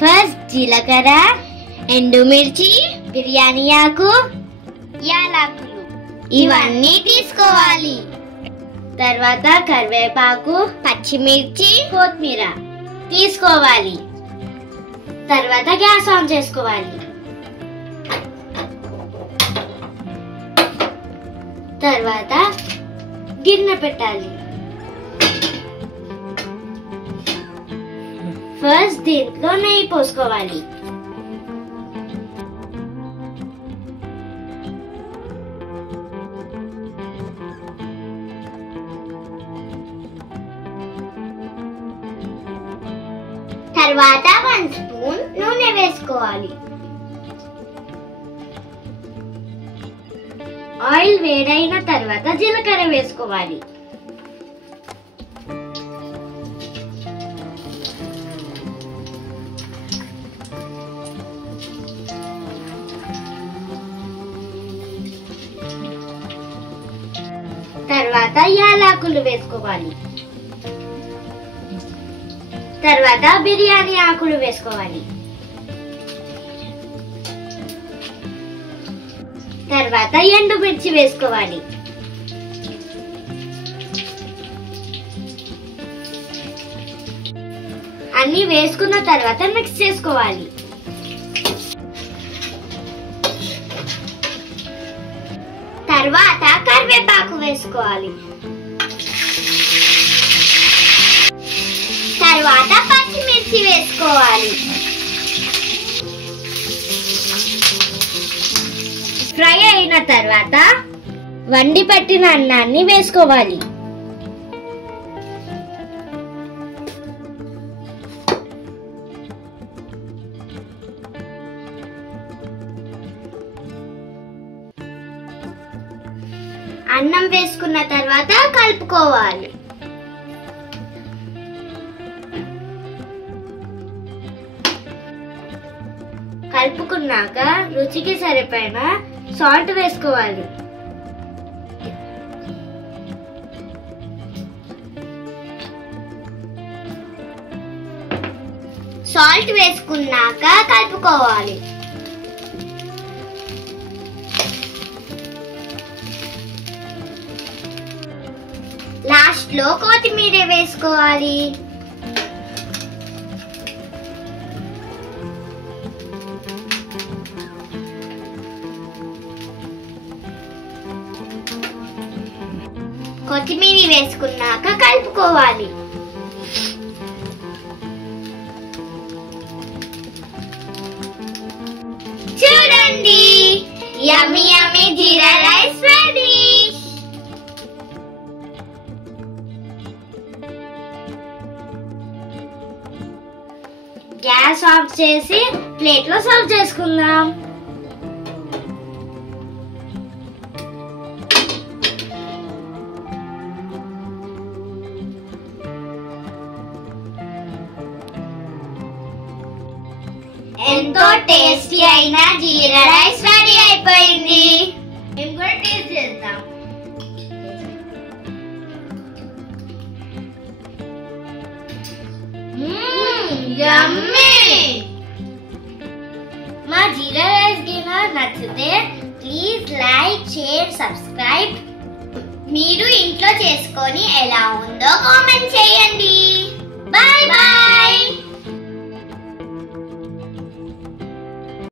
First జీలకర్ర, ఎండుమిర్చి, బిర్యానీ ఆకు, యాలకులు ఇవన్నీ తీసుకోవాలి. తర్వాత కరివేపాకు, పచ్చిమిర్చి, కొత్తిమీర తీసుకోవాలి. తర్వాత గ్యాస్ ఆన్ చేసుకోవాలి. తర్వాత గిన్నె పెట్టాలి. ఫస్ట్ దీంట్లో నెయ్యి పోసుకోవాలి. తర్వాత 1 స్పూన్ నూనె వేసుకోవాలి. ఆయిల్ వేడైన తర్వాత జీలకర్ర వేసుకోవాలి. తర్వాత యాలకులు వేసుకోవాలి. తర్వాత బిర్యానీ ఆకులు వేసుకోవాలి. తర్వాత ఎండుమిర్చి వేసుకోవాలి. అన్ని వేసుకున్న తర్వాత మిక్స్ చేసుకోవాలి. తర్వాత కరివేపాకు వేసుకోవాలి. తర్వాత పచ్చిమిర్చి వేసుకోవాలి. ఫ్రై అయిన తర్వాత వండి పట్టిన అన్నాన్ని వేసుకోవాలి. అన్నం వేసుకున్న తర్వాత కలుపుకోవాలి. కలుపుకున్నాక రుచికి సరిపోయిన సాల్ట్ వేసుకోవాలి. సాల్ట్ వేసుకున్నాక కలుపుకోవాలి. లాస్ట్ లో కొత్తిమీర వేసుకోవాలి. కొత్తిమీర వేసుకున్నాక కలుపుకోవాలి. చూడండి, యమ్మీ యమ్మీ జీరా రైస్ రెడీ. గ్యాస్ ఆఫ్ చేసి ప్లేట్ లో సర్వ్ చేసుకుందాం. ఎంతో టేస్టీ అయిన జీరా రైస్ రెడీ అయిపోయింది. మేము కూడా టేస్ట్ చేద్దాం. యమ్మీ! మా జీరా రైస్ గిన్నర్ నచ్చితే ప్లీజ్ లైక్, షేర్, సబ్స్క్రైబ్. మీరు ఇంట్లో చేసుకొని ఎలా ఉందో కామెంట్ చేయండి. బాయ్.